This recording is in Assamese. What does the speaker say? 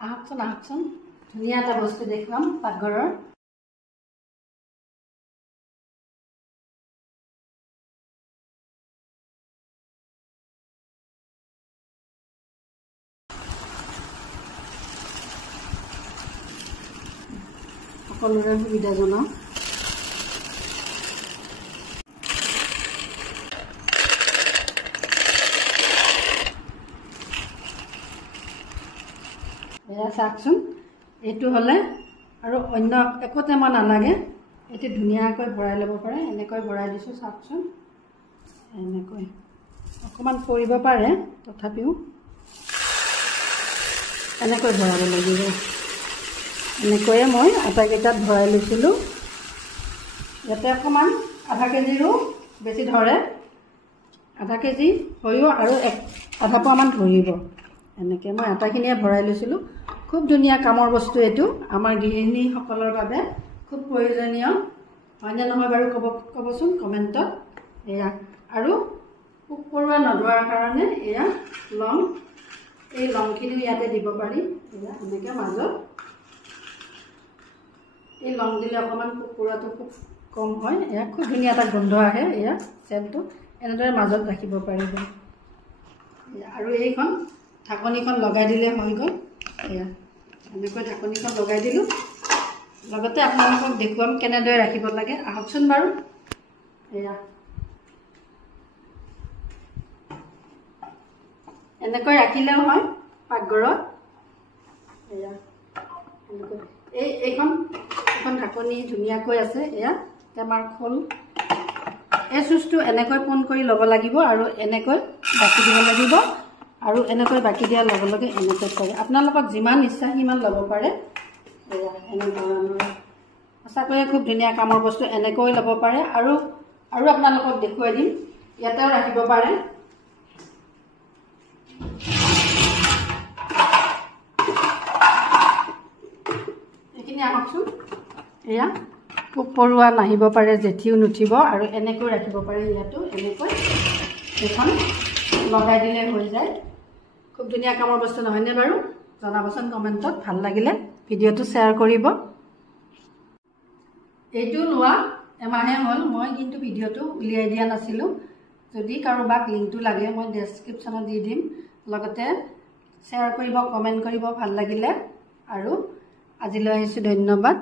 আহকচোন ধুনীয়া এটা বস্তু দেখুৱাম পাকঘৰৰ। সকলোৰে সুবিধাজনক। এয়া চাওকচোন, এইটো হ'লে আৰু অন্য একো টেমা নালাগে, এইটো ধুনীয়াকৈ ভৰাই ল'ব পাৰে। এনেকৈ ভৰাই দিছোঁ চাওকচোন, এনেকৈ অকণমান পৰিব পাৰে, তথাপিও এনেকৈ ভৰাব লাগিব। এনেকৈয়ে মই আটাইকেইটাত ভৰাই লৈছিলোঁ। ইয়াতে অকণমান আধা কেজিৰো বেছি ধৰে, আধা কেজি হৈও আৰু আধা পোৱামান ধৰিব। এনেকৈ মই আটাইখিনিয়ে ভৰাই লৈছিলোঁ। খুব ধুনীয়া কামৰ বস্তু এইটো, আমাৰ গৃহিণীসকলৰ বাবে খুব প্ৰয়োজনীয়, হয়নে নহয় বাৰু ক'বচোন কমেণ্টত। এয়া আৰু পোক পৰুৱা নধৰাৰ কাৰণে এয়া লং, এই লংখিনিও ইয়াতে দিব পাৰি। এয়া এনেকৈ মাজত এই লং দিলে অকণমান পোক পৰুৱাটো খুব কম হয়। এয়া খুব ধুনীয়া এটা গোন্ধ আহে। এয়া চেণ্টটো এনেদৰে মাজত ৰাখিব পাৰিব। আৰু এইখন ঢাকনিখন লগাই দিলে হৈ গ'ল। এয়া এনেকৈ ঢাকনিখন লগাই দিলোঁ। লগতে আপোনালোকক দেখুৱাম কেনেদৰে ৰাখিব লাগে, আহকচোন বাৰু। এয়া এনেকৈ ৰাখিলেও হয় পাকঘৰত। এয়া এনেকৈ এইখন ঢাকনি ধুনীয়াকৈ আছে। এয়া টেমাৰ খোল, এই চুচটো এনেকৈ পোন কৰি ল'ব লাগিব আৰু এনেকৈ বাকি দিব লাগিব। আৰু এনেকৈ বাকি দিয়াৰ লগে লগে এনেকৈ কৰে। আপোনালোকক যিমান ইচ্ছা সিমান ল'ব পাৰে। এয়া এনেধৰণৰ সঁচাকৈয়ে খুব ধুনীয়া কামৰ বস্তু, এনেকৈ ল'ব পাৰে। আৰু আপোনালোকক দেখুৱাই দিম, ইয়াতেও ৰাখিব পাৰে। এইখিনি আহকচোন। এয়া পোক পৰুৱা নাহিব পাৰে, জেঠিও নুঠিব। আৰু এনেকৈ ৰাখিব পাৰে। ইয়াতো এনেকৈ এখন লগাই দিলে হৈ যায়। খুব ধুনীয়া কামৰ বস্তু নহয়নে বাৰু? জনাবচোন কমেণ্টত। ভাল লাগিলে ভিডিঅ'টো শ্বেয়াৰ কৰিব। এইটো লোৱা এমাহে হ'ল, মই কিন্তু ভিডিঅ'টো উলিয়াই দিয়া নাছিলোঁ। যদি কাৰোবাক লিংকটো লাগে মই ডেছক্ৰিপশ্যনত দি দিম। লগতে শ্বেয়াৰ কৰিব, কমেণ্ট কৰিব ভাল লাগিলে। আৰু আজিলৈ আহিছোঁ, ধন্যবাদ।